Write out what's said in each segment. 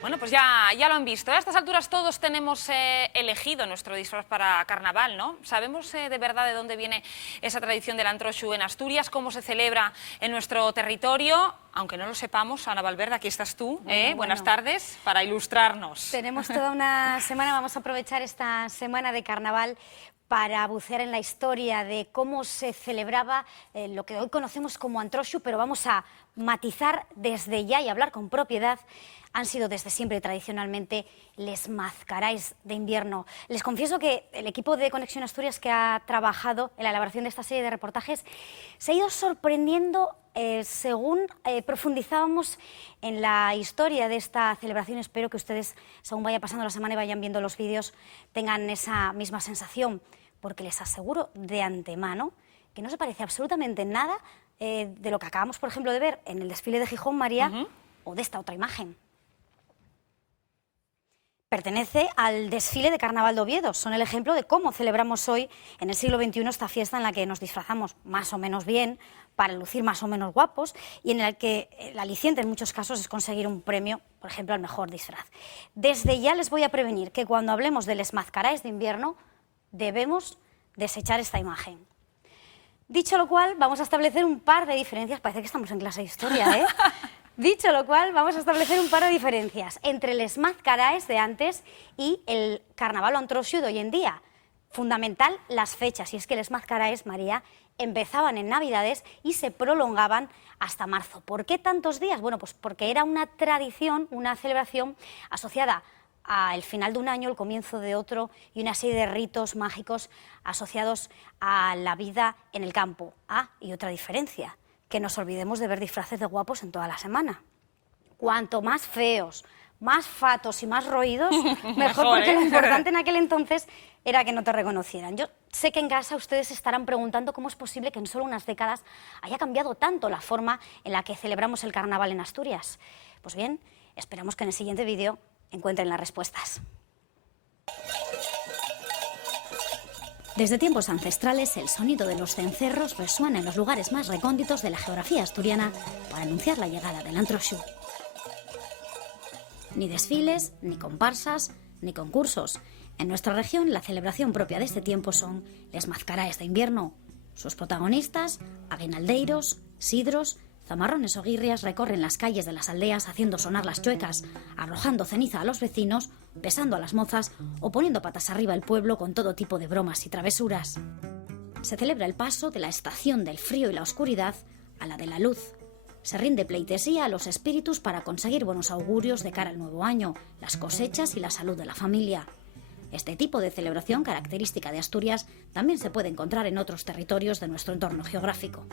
Bueno, pues ya lo han visto. A estas alturas todos tenemos elegido nuestro disfraz para carnaval, ¿no? Sabemos de verdad de dónde viene esa tradición del antroxu en Asturias, cómo se celebra en nuestro territorio. Aunque no lo sepamos, Ana Valverde, aquí estás tú. Buenas tardes, para ilustrarnos. Tenemos toda una semana, vamos a aprovechar esta semana de carnaval para bucear en la historia de cómo se celebraba lo que hoy conocemos como antroxu, pero vamos a matizar desde ya y hablar con propiedad. Han sido desde siempre tradicionalmente les mascarais de invierno. Les confieso que el equipo de Conexión Asturias que ha trabajado en la elaboración de esta serie de reportajes se ha ido sorprendiendo según profundizábamos en la historia de esta celebración. Espero que ustedes, según vaya pasando la semana y vayan viendo los vídeos, tengan esa misma sensación, porque les aseguro de antemano que no se parece absolutamente nada de lo que acabamos, por ejemplo, de ver en el desfile de Gijón, María, o de esta otra imagen. Pertenece al desfile de Carnaval de Oviedo. Son el ejemplo de cómo celebramos hoy, en el siglo XXI, esta fiesta en la que nos disfrazamos más o menos bien, para lucir más o menos guapos, y en la que el aliciente en muchos casos es conseguir un premio, por ejemplo, al mejor disfraz. Desde ya les voy a prevenir que cuando hablemos de les mascarais de invierno, debemos desechar esta imagen. Dicho lo cual, vamos a establecer un par de diferencias. Parece que estamos en clase de historia, ¿eh? Dicho lo cual, vamos a establecer un par de diferencias entre les mascarais de antes y el carnaval o antroxu de hoy en día. Fundamental, las fechas. Y es que les mascarais, María, empezaban en Navidades y se prolongaban hasta marzo. ¿Por qué tantos días? Bueno, pues porque era una tradición, una celebración asociada al final de un año, el comienzo de otro, y una serie de ritos mágicos asociados a la vida en el campo. Ah, y otra diferencia, que nos olvidemos de ver disfraces de guapos en toda la semana. Cuanto más feos, más fatos y más roídos, mejor, porque lo importante en aquel entonces era que no te reconocieran. Yo sé que en casa ustedes estarán preguntando cómo es posible que en solo unas décadas haya cambiado tanto la forma en la que celebramos el carnaval en Asturias. Pues bien, esperamos que en el siguiente vídeo encuentren las respuestas. Desde tiempos ancestrales, el sonido de los cencerros resuena en los lugares más recónditos de la geografía asturiana para anunciar la llegada del antroxu. Ni desfiles, ni comparsas, ni concursos. En nuestra región, la celebración propia de este tiempo son les mascarais de invierno. Sus protagonistas, aguinaldeiros, sidros, zamarrones o guirrias recorren las calles de las aldeas haciendo sonar las chuecas, arrojando ceniza a los vecinos, besando a las mozas o poniendo patas arriba el pueblo con todo tipo de bromas y travesuras. Se celebra el paso de la estación del frío y la oscuridad a la de la luz. Se rinde pleitesía a los espíritus para conseguir buenos augurios de cara al nuevo año, las cosechas y la salud de la familia. Este tipo de celebración característica de Asturias también se puede encontrar en otros territorios de nuestro entorno geográfico.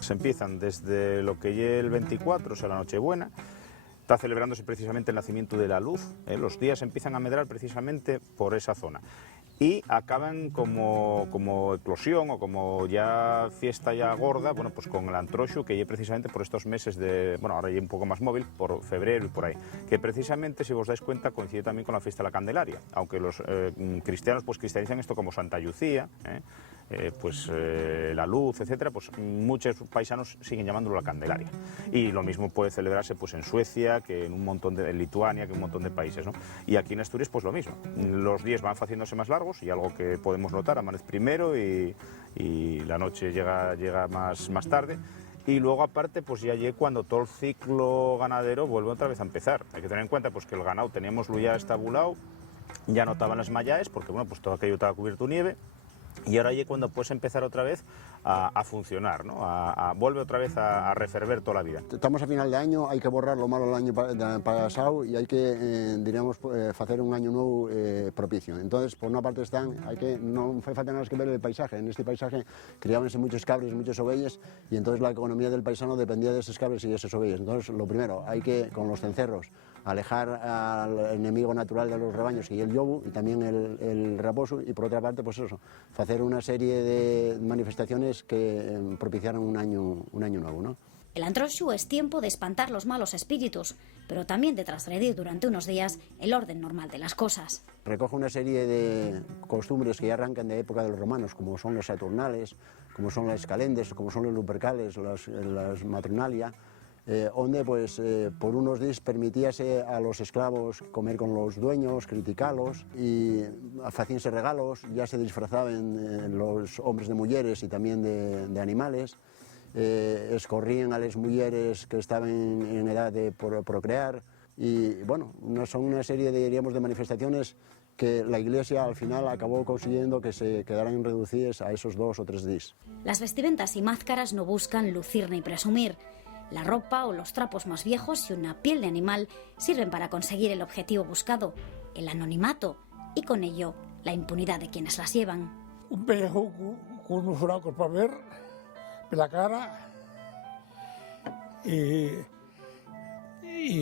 Se empiezan desde lo que es el 24, o sea, la Nochebuena. Está celebrándose precisamente el nacimiento de la luz. Los días empiezan a medrar precisamente por esa zona. Y acaban como eclosión o como ya fiesta ya gorda, bueno, pues con el antroxu, que ya precisamente por estos meses de, bueno, ahora ya un poco más móvil, por febrero y por ahí, que precisamente, si os dais cuenta, coincide también con la fiesta de la Candelaria, aunque los cristianos pues cristianizan esto como Santa Lucía, la luz, etcétera, pues muchos paisanos siguen llamándolo la Candelaria. Y lo mismo puede celebrarse pues en Suecia, que en Lituania, que en un montón de países, ¿no? Y aquí en Asturias pues lo mismo. Los días van haciéndose más largos, y algo que podemos notar, amanece primero y la noche llega más tarde. Y luego, aparte, pues ya llega cuando todo el ciclo ganadero vuelve otra vez a empezar. Hay que tener en cuenta pues que el ganado teníamoslo ya estabulado, ya notaban las mallaes, porque bueno, pues todo aquello estaba cubierto de nieve. Y ahora ya cuando puedes empezar otra vez a funcionar, ¿no? Vuelve otra vez a referver toda la vida. Estamos a final de año, hay que borrar lo malo del año pasado y hay que, diríamos, hacer un año nuevo propicio. Entonces, por una parte no fue falta nada más que ver el paisaje. En este paisaje criábanse muchos cabres, muchos ovejas, y entonces la economía del paisano dependía de esos cabres y de esas ovejas. Entonces, lo primero, hay que, con los cencerros, alejar al enemigo natural de los rebaños, y el llobu, y también el raposo, y por otra parte, pues eso, hacer una serie de manifestaciones que propiciaran un año nuevo, ¿no? El antroxu es tiempo de espantar los malos espíritus, pero también de transgredir durante unos días el orden normal de las cosas. Recoge una serie de costumbres que ya arrancan de época de los romanos, como son los saturnales, como son las calendes, como son los lupercales, las matronalia, donde pues por unos días permitíase a los esclavos comer con los dueños, criticarlos y hacíanse regalos, ya se disfrazaban los hombres de mujeres y también de animales, escorrían a las mujeres que estaban en edad de procrear y bueno, son una serie diríamos, de manifestaciones que la Iglesia al final acabó consiguiendo que se quedaran reducidas a esos 2 o 3 días. Las vestimentas y máscaras no buscan lucir ni presumir. La ropa o los trapos más viejos y una piel de animal sirven para conseguir el objetivo buscado, el anonimato, y con ello la impunidad de quienes las llevan. Un pellejo con unos fracos para ver la cara y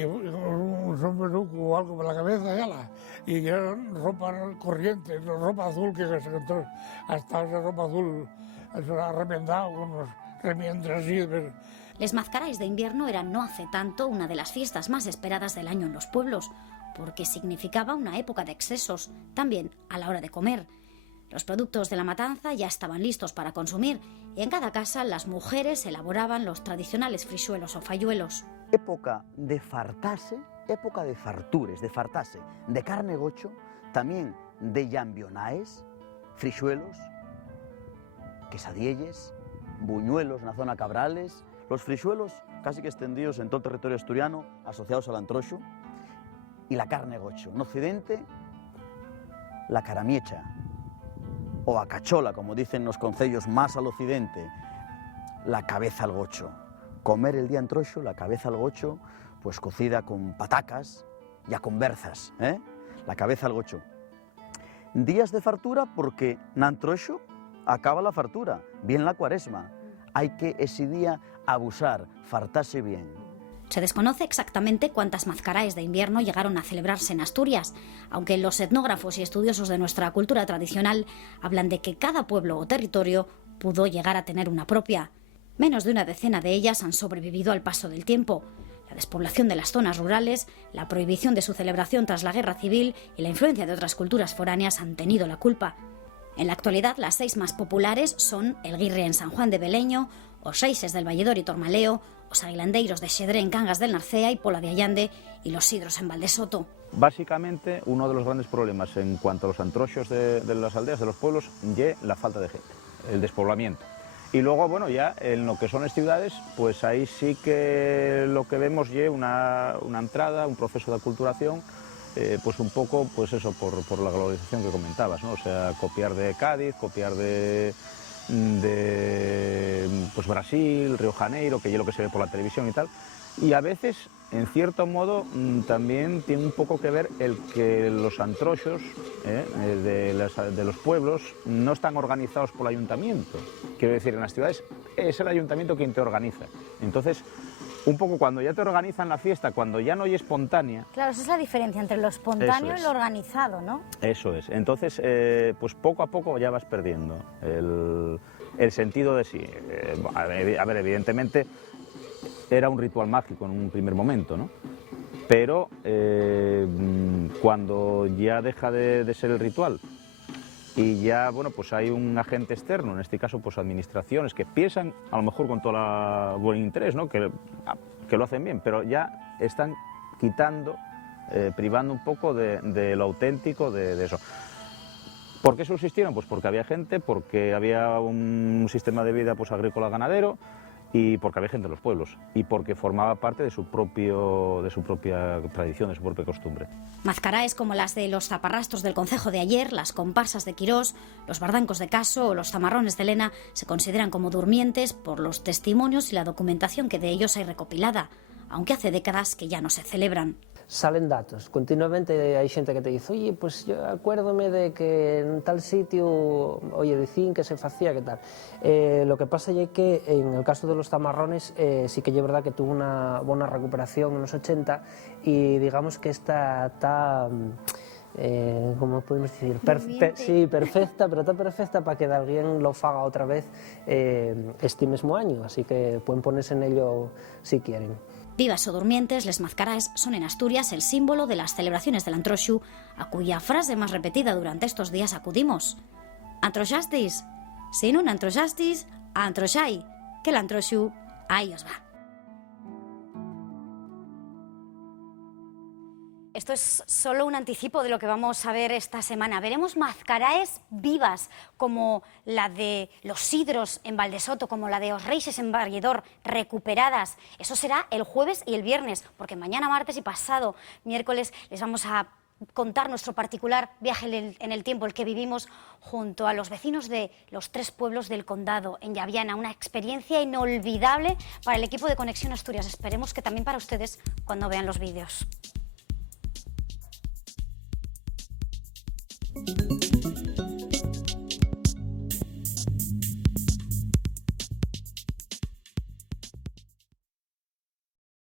un sombrero o algo para la cabeza y era ropa corriente, ropa azul que se encontró, hasta esa ropa azul remendado con unos remiendos así. Les Mascarais de invierno eran no hace tanto una de las fiestas más esperadas del año en los pueblos, porque significaba una época de excesos, también a la hora de comer. Los productos de la matanza ya estaban listos para consumir y en cada casa las mujeres elaboraban los tradicionales frisuelos o falluelos. Época de fartase, época de fartures, de fartase, de carne gocho, también de llambionaes, frisuelos, quesadielles, buñuelos en la zona Cabrales, los frisuelos casi que extendidos en todo el territorio asturiano, asociados al antroxo, y la carne gocho. En Occidente, la caramiecha, o a cachola, como dicen los concellos más al occidente, la cabeza al gocho. Comer el día antroxo, la cabeza al gocho, pues cocida con patacas y a conversas, la cabeza al gocho. Días de fartura porque na antroxo acaba la fartura, bien la cuaresma. Hay que ese día abusar, fartarse bien. Se desconoce exactamente cuántas Mascarais de invierno llegaron a celebrarse en Asturias, aunque los etnógrafos y estudiosos de nuestra cultura tradicional hablan de que cada pueblo o territorio pudo llegar a tener una propia. Menos de una decena de ellas han sobrevivido al paso del tiempo. La despoblación de las zonas rurales, la prohibición de su celebración tras la guerra civil y la influencia de otras culturas foráneas han tenido la culpa. En la actualidad, las 6 más populares son el Guirre en San Juan de Beleño, os Seixes del Valledor y Tormaleo, os Aguilandeiros de Xedré en Cangas del Narcea y Pola de Allande y los Sidros en Valdesoto. Básicamente, uno de los grandes problemas en cuanto a los antroxos de las aldeas, de los pueblos, es la falta de gente, el despoblamiento. Y luego, bueno, ya en lo que son las ciudades, pues ahí sí que lo que vemos es una entrada, un proceso de aculturación, pues un poco, pues eso, por la globalización que comentabas, ¿no? O sea, copiar de Cádiz, copiar de pues Brasil, Río Janeiro, que es lo que se ve por la televisión y tal. Y a veces, en cierto modo, también tiene un poco que ver el que los antroxos de los pueblos no están organizados por el ayuntamiento. Quiero decir, en las ciudades es el ayuntamiento quien te organiza. Entonces, un poco cuando ya te organizan la fiesta, cuando ya no hay espontánea... Claro, esa es la diferencia entre lo espontáneo y lo organizado, ¿no? Eso es. Entonces, pues poco a poco ya vas perdiendo el sentido de sí. A ver, evidentemente era un ritual mágico en un primer momento, ¿no? Pero cuando ya deja de ser el ritual y ya, bueno, pues hay un agente externo, en este caso, pues administraciones que piensan, a lo mejor con todo el buen interés, ¿no? Que lo hacen bien, pero ya están quitando, privando un poco de lo auténtico de eso. ¿Por qué subsistieron? Pues porque había gente, porque había un sistema de vida pues agrícola-ganadero y porque había gente en los pueblos y porque formaba parte de su propia tradición, de su propia costumbre. Mascarais como las de los zaparrastros del concejo de ayer, las comparsas de Quirós, los bardancos de Caso o los zamarrones de Lena se consideran como durmientes por los testimonios y la documentación que de ellos hay recopilada, aunque hace décadas que ya no se celebran. Salen datos, continuamente hay xente que te dice, oye, pues yo acuérdome de que en tal sitio, oye, dicín que se facía, que tal. Lo que pasa es que en el caso de los zamarrones sí que es verdad que tuvo una buena recuperación en los 80 y digamos que esta está... ¿cómo podemos decir? Sí, perfecta, pero está perfecta para que alguien lo haga otra vez este mismo año, así que pueden ponerse en ello si quieren. Vivas o durmientes, les Mascarais son en Asturias el símbolo de las celebraciones del Antroxu, a cuya frase más repetida durante estos días acudimos. ¿Antroxastis? Si non antroxastis, a Antroxai, que el Antroxu aí os va. Esto es solo un anticipo de lo que vamos a ver esta semana. Veremos mazcaraes vivas como la de los Sidros en Valdesoto, como la de Os Reixes en Barlledor, recuperadas. Eso será el jueves y el viernes, porque mañana martes y pasado miércoles les vamos a contar nuestro particular viaje en el tiempo, el que vivimos junto a los vecinos de los 3 pueblos del condado, en Llaviana. Una experiencia inolvidable para el equipo de Conexión Asturias. Esperemos que también para ustedes cuando vean los vídeos.